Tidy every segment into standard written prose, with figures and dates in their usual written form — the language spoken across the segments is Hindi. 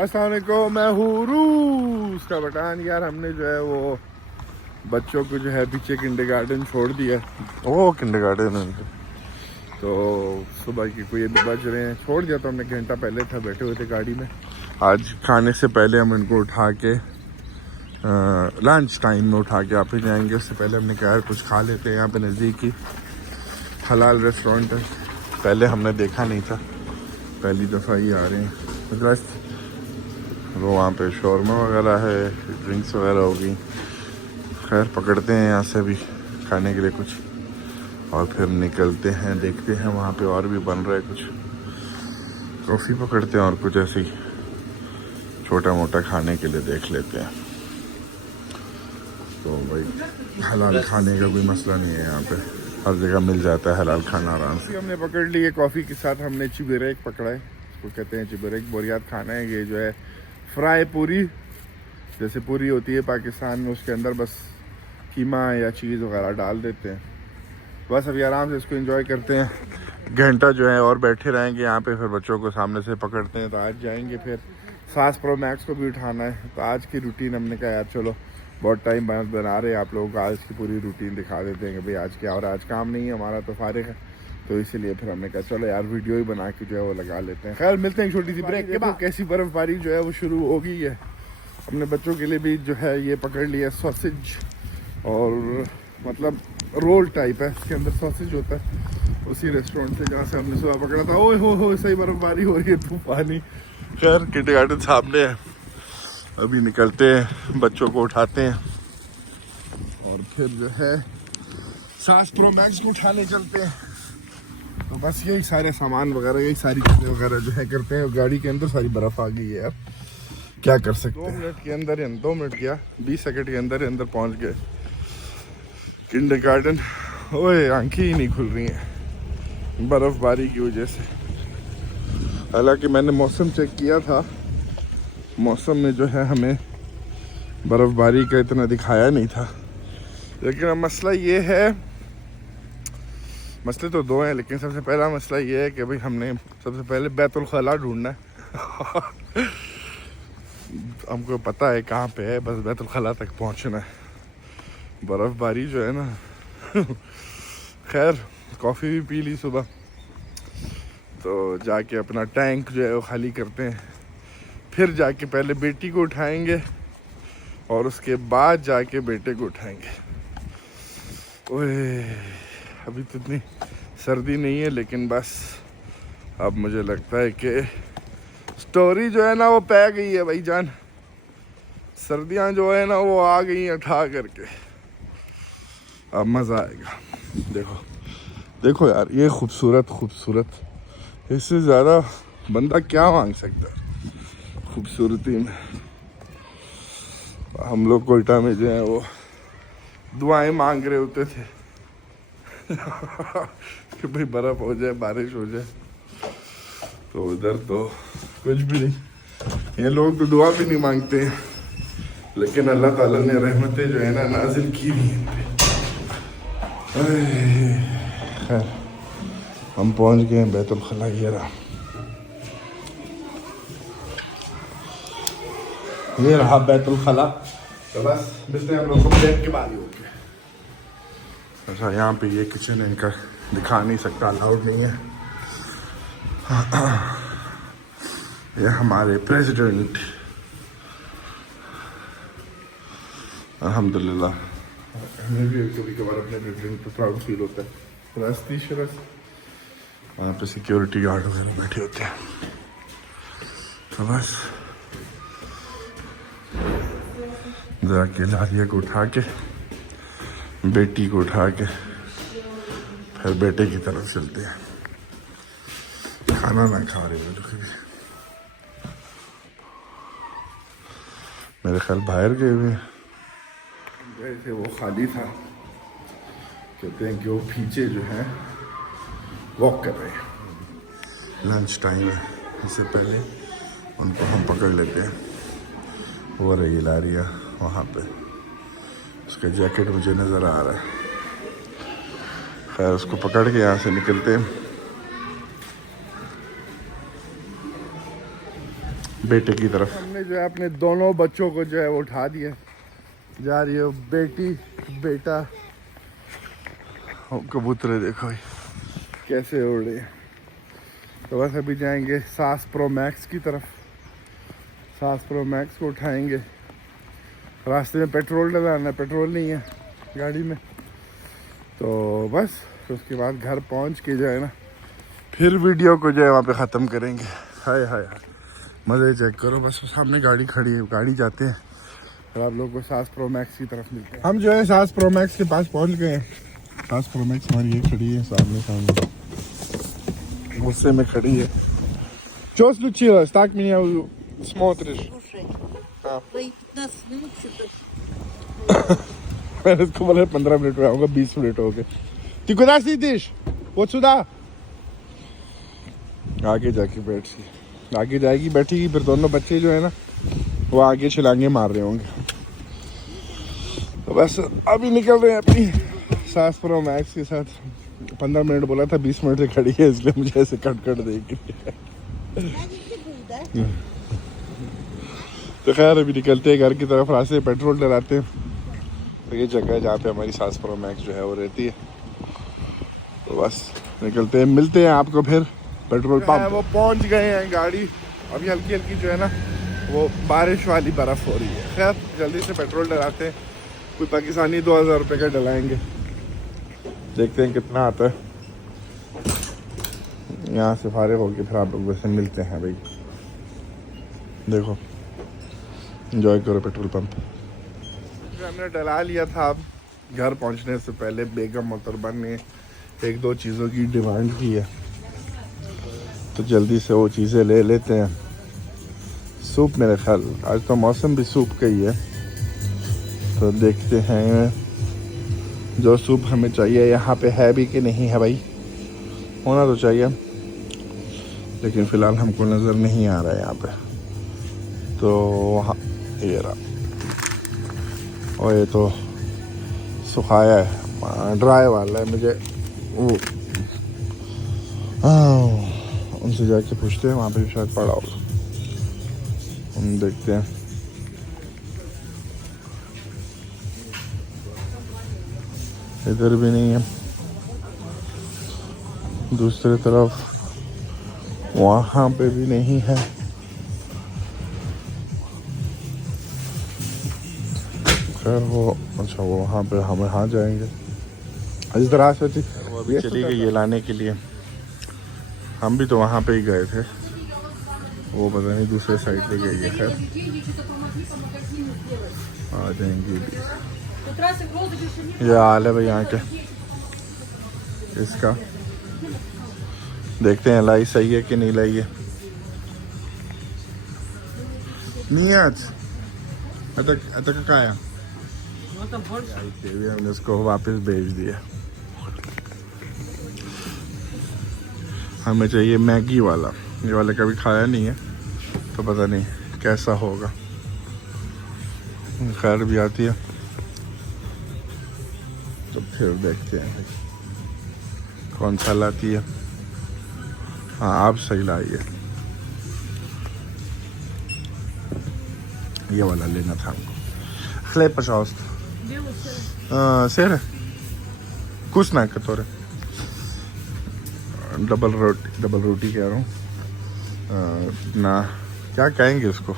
अस्सलाम वालेकुम, मैं हूँ रूस का बटान। यार हमने जो है वो बच्चों को जो है पीछे किंडरगार्टन छोड़ दिया। ओ किंडरगार्टन है तो सुबह की कोई अभी बज रहे हैं, छोड़ दिया तो हमने घंटा पहले था, बैठे हुए थे गाड़ी में। आज खाने से पहले हम इनको उठा के लंच टाइम में उठा के आप ही जाएंगे। उससे पहले हमने कहा यार कुछ खा लेते हैं। यहाँ पे नज़दीक ही हलाल रेस्टोरेंट है, पहले हमने देखा नहीं था, पहली दफ़ा ही आ रहे हैं। बस वो वहाँ पे शौरमा वगैरह है, ड्रिंक्स वगैरह होगी। खैर पकड़ते हैं यहाँ से भी खाने के लिए कुछ और फिर निकलते हैं, देखते हैं वहाँ पे और भी बन रहा है कुछ। कॉफ़ी पकड़ते हैं और कुछ ऐसे ही छोटा मोटा खाने के लिए देख लेते हैं। तो भाई हलाल खाने का कोई मसला नहीं है, यहाँ पे हर जगह मिल जाता है हलाल खाना आराम से। हमने पकड़ ली है कॉफ़ी के साथ, हमने चिबरेक पकड़ा है, इसको कहते हैं चिबरेक, बोरियात खाना है। ये जो है फ्राई पूरी, जैसे पूरी होती है पाकिस्तान में, उसके अंदर बस कीमा या चीज़ वगैरह डाल देते हैं। बस अभी आराम से इसको एंजॉय करते हैं। घंटा जो है और बैठे रहेंगे यहाँ पे, फिर बच्चों को सामने से पकड़ते हैं। तो आज जाएंगे फिर सास प्रो मैक्स को भी उठाना है। तो आज की रूटीन हमने कहा यार चलो बहुत टाइम बाद बना रहे हैं, आप लोगों को आज की पूरी रूटीन दिखा देते हैं कि भाई आज क्या। और आज काम नहीं है हमारा, तो फारिग है, तो इसीलिए फिर हमने कहा चलो यार वीडियो ही बना के जो है वो लगा लेते हैं। खैर मिलते हैं छोटी सी ब्रेक के बाद। कैसी बर्फबारी जो है वो शुरू हो गई है। हमने बच्चों के लिए भी जो है ये पकड़ लिया सॉसेज, और मतलब रोल टाइप है, इसके अंदर सॉसेज होता है, उसी रेस्टोरेंट से जहाँ से हमने सुबह पकड़ा था। ओए हो सही बर्फबारी हो रही है, तूफानी। खैर किंडरगार्टन सामने है, अभी निकलते हैं, बच्चों को उठाते हैं और फिर जो है सास प्रो मैक्स को उठाने चलते हैं। तो बस यही सारे सामान वगैरह, यही सारी चीज़ें वगैरह जो है करते हैं। गाड़ी के अंदर सारी बर्फ़ आ गई है यार, क्या कर सकते हैं। 2 मिनट के अंदर, 2 मिनट क्या 20 सेकंड के अंदर पहुंच गए किंडरगार्टन। ओए आंखें ही नहीं खुल रही हैं बर्फ़बारी की वजह से। हालांकि मैंने मौसम चेक किया था, मौसम में जो है हमें बर्फ़बारी का इतना दिखाया नहीं था। लेकिन अब मसला ये है, मसले तो दो हैं, लेकिन सबसे पहला मसला ये है कि भाई हमने सबसे पहले बैतुल खला ढूंढना है। हमको पता है कहाँ पे है, बस बैतुल खला तक पहुँचना है। बर्फ़बारी जो है ना खैर कॉफ़ी भी पी ली सुबह, तो जाके अपना टैंक जो है वो खाली करते हैं। फिर जाके पहले बेटी को उठाएंगे और उसके बाद जाके बेटे को उठाएंगे। ओए अभी तो इतनी सर्दी नहीं है, लेकिन बस अब मुझे लगता है कि स्टोरी जो है ना वो पै गई है भाई जान। सर्दियाँ जो है ना वो आ गई हैं उठा करके, अब मज़ा आएगा। देखो देखो यार ये खूबसूरत, इससे ज़्यादा बंदा क्या मांग सकता है खूबसूरती में। हम लोग कोयटा में जो है वो दुआएं मांग रहे होते थे कि भाई बर्फ़ हो जाए, बारिश हो जाए। तो उधर तो कुछ भी नहीं, ये लोग तो दुआ भी नहीं मांगते हैं, लेकिन अल्लाह ताला ने रहमतें जो है ना नाजिल की हुई हैं। खैर हम पहुंच गए हैं बैतुल खला। ये रहा बैतुल खला। तो बस मिलते हैं हम लोग को ब्रेक के बाद ही होके। अच्छा यहाँ पे ये किचन इनका दिखा नहीं सकता, अलाउड नहीं है। ये हमारे प्रेसिडेंट, अल्हम्दुलिल्लाह हमें भी कभी कभार अपने प्रेसिडेंट पर प्राउड फील होता है। रास्ती शरस वहाँ पे सिक्योरिटी गार्ड वगैरह बैठे होते हैं। तो बस जरा के लालिया को उठा के, बेटी को उठा के फिर बेटे की तरफ चलते हैं। खाना ना खा रहे बिल्कुल भी, मेरे ख्याल बाहर गए हुए गए थे, वो खाली था। कहते हैं कि वो पीछे जो है वॉक कर रहे हैं, लंच टाइम है, इससे पहले उनको हम पकड़ लेते हैं। वो रही लारिया वहाँ पे, उसका जैकेट मुझे नज़र आ रहा है। खैर उसको पकड़ के यहाँ से निकलते हैं। बेटे की तरफ। हमने जो है अपने दोनों बच्चों को जो है वो उठा दिया, जा रही है बेटी बेटा। कबूतर देखो कैसे उड़ रहे हैं। तो बस अभी जाएंगे सास प्रो मैक्स की तरफ। सास प्रो मैक्स को उठाएंगे। रास्ते में पेट्रोल डलाना है, पेट्रोल नहीं है गाड़ी में। तो बस उसके बाद घर पहुंच के जो है ना फिर वीडियो को जो है वहाँ पे ख़त्म करेंगे। हाय हाय हाय मज़े चेक करो। बस सामने गाड़ी खड़ी है, गाड़ी जाते हैं और आप लोगों को सास प्रो मैक्स की तरफ मिलते हैं। हम जो है सास प्रो मैक्स के पास पहुँच गए हैं। सास प्रो मैक्स हमारी ये खड़ी है सामने सामने गुस्से में खड़ी है। Что случилось? Так меня смотришь? Слушай, हाँ। твои 15 минут что-то... मैंने इसको बोला 15 मिनट में आऊँगा, 20 मिनट हो गए। तू कदा सीधीश वो सुधा आगे जाके बैठी, आगे जाएगी बैठेगी, फिर दोनों बच्चे जो है ना वो आगे छलांगे मार रहे होंगे। तो बस अभी निकल रहे हैं अपनी सास प्रो मैक्स के साथ। 15 मिनट बोला था, 20 मिनट से खड़ी है, इसलिए मुझे ऐसे कट देगी। तो खैर अभी निकलते हैं घर की तरफ। रास्ते में पेट्रोल डलाते हैं। तो ये जगह है जहाँ पे हमारी सास प्रो मैक्स जो है वो रहती है। तो बस निकलते हैं, मिलते हैं आपको फिर पेट्रोल पंप। वो पहुँच गए हैं गाड़ी। अभी हल्की हल्की जो है ना वो बारिश वाली बर्फ़ हो रही है। खैर जल्दी से पेट्रोल डलाते हैं। कोई पाकिस्तानी 2000 रुपये का डलाएंगे, देखते हैं कितना आता है। यहाँ से फारिग होके फिर आप लोगों से मिलते हैं भाई। देखो एंजॉय करो पेट्रोल पंप। हमने डला लिया था। अब घर पहुँचने से पहले बेगम मोहतरमा ने 1-2 चीज़ों की डिमांड की है, तो जल्दी से वो चीज़ें ले लेते हैं। सूप, मेरे ख्याल आज तो मौसम भी सूप का ही है, तो देखते हैं जो सूप हमें चाहिए यहाँ पे है भी कि नहीं है। भाई होना तो चाहिए, लेकिन फ़िलहाल हमको नज़र नहीं आ रहा है यहाँ पे। तो वहाँ ये रहा, और ये तो सुखाया है, ड्राई वाला है। मुझे वो उनसे जाके पूछते हैं, वहाँ पे शायद पड़ा होगा, हम देखते हैं। इधर भी नहीं है, दूसरी तरफ वहाँ पे भी नहीं है। खैर वो अच्छा वो वहाँ पे हम यहाँ जाएंगे। इस तरह से थी वो अभी चली गई ये लाने के लिए। हम भी तो वहाँ पे ही गए थे, वो पता नहीं दूसरे साइड पे गई है। खैर आ जाएंगी भी। ये हाल है भाई यहाँ के इसका। देखते हैं लाई सही है कि नहीं लाई है। नहीं आज अतक का आया, हमने उसको वापस भेज दिया। हमें चाहिए मैगी वाला, ये वाला कभी खाया नहीं है तो पता नहीं कैसा होगा। खैर भी आती है तो फिर देखते हैं कौन सा लाती है। हाँ आप सही लाई है, ये वाला लेना था हमको। Хлеб, пожалуйста. Сыр? Вкусно, который. डबल रोटी कह रहा हूँ ना, क्या कहेंगे उसको,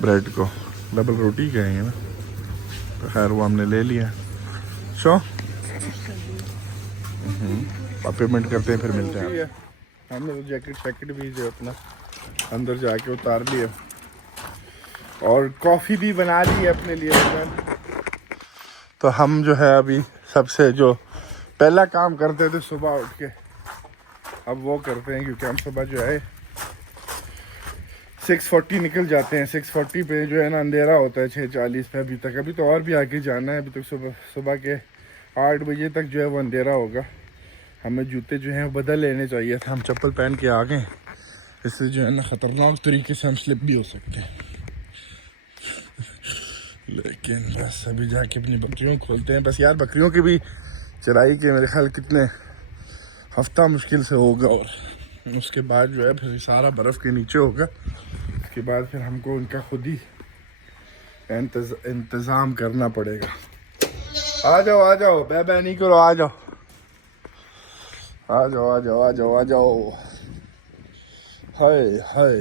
ब्रेड को डबल रोटी कहेंगे ना। तो खैर वो हमने ले लिया। शो अब पेमेंट करते हैं फिर मिलते हैं। हमने तो जैकेट भी जो अपना अंदर जाके उतार लिया और कॉफ़ी भी बना ली है अपने लिए। तो हम जो है अभी सबसे जो पहला काम करते थे सुबह उठ के, अब वो करते हैं, क्योंकि हम सुबह जो है 6:40 निकल जाते हैं। 6:40 पे जो है ना अंधेरा होता है 6:40 पे। अभी तो और भी आगे जाना है। अभी तक सुबह के 8 बजे तक जो है वो अंधेरा होगा। हमें जूते जो हैं बदल लेने चाहिए थे, हम चप्पल पहन के आ गए। इससे जो है ना ख़तरनाक तरीके से हम स्लिप भी हो सकते हैं। लेकिन बस अभी जाके अपनी बकरियों खोलते हैं। बस यार बकरियों की भी चराई के मेरे ख्याल कितने हफ्ता मुश्किल से होगा, और उसके बाद जो है फिर सारा बर्फ़ के नीचे होगा। उसके बाद फिर हमको उनका खुद ही इंतज़ाम करना पड़ेगा। आ जाओ बै नहीं करो, आ जाओ। हाय हाय,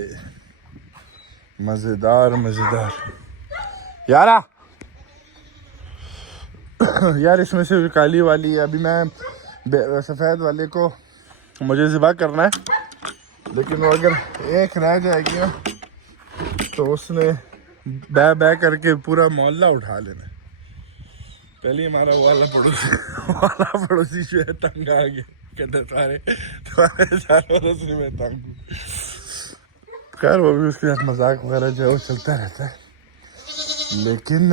मज़ेदार यार इसमें से काली वाली है। अभी मैं सफ़ेद वाले को मुझे ज़िबा करना है, लेकिन वो अगर एक रह जाएगी ना तो उसने बै करके पूरा मोहल्ला उठा लेना। पहले हमारा वाला पड़ोसी जो है तंग आ गया, कहते तुम्हारे जानवरों से मैं तंग हूँ। खैर वो भी उसके साथ मजाक वगैरह जो है वो चलता रहता है, लेकिन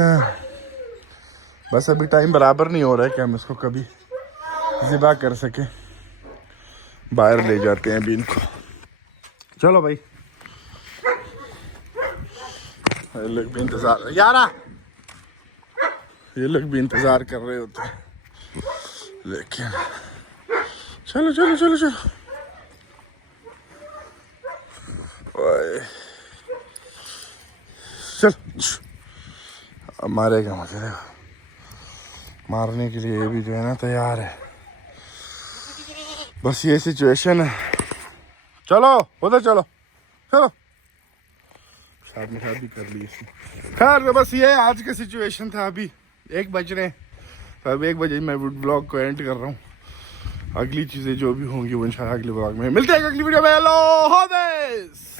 बस अभी टाइम बराबर नहीं हो रहा है कि हम इसको कभी ज़िबा कर सकें। बाहर ले जाते हैं अभी इनको। चलो भाई, ये लोग भी इंतजार कर रहे होते हैं, लेकिन चलो ओए, चल मारेगा मुझे, मारने के लिए ये भी जो है ना तैयार है। बस ये सिचुएशन है। चलो उधर चलो शादी कर ली इसने। खैर तो बस ये आज का सिचुएशन था। अभी 1 बज रहे हैं, तो अब 1 बजे मैं व्लॉग को एंड कर रहा हूँ। अगली चीज़ें जो भी होंगी वो इंशाल्लाह अगले व्लॉग में मिलते हैं, अगली वीडियो में। हेलो हाफिज़।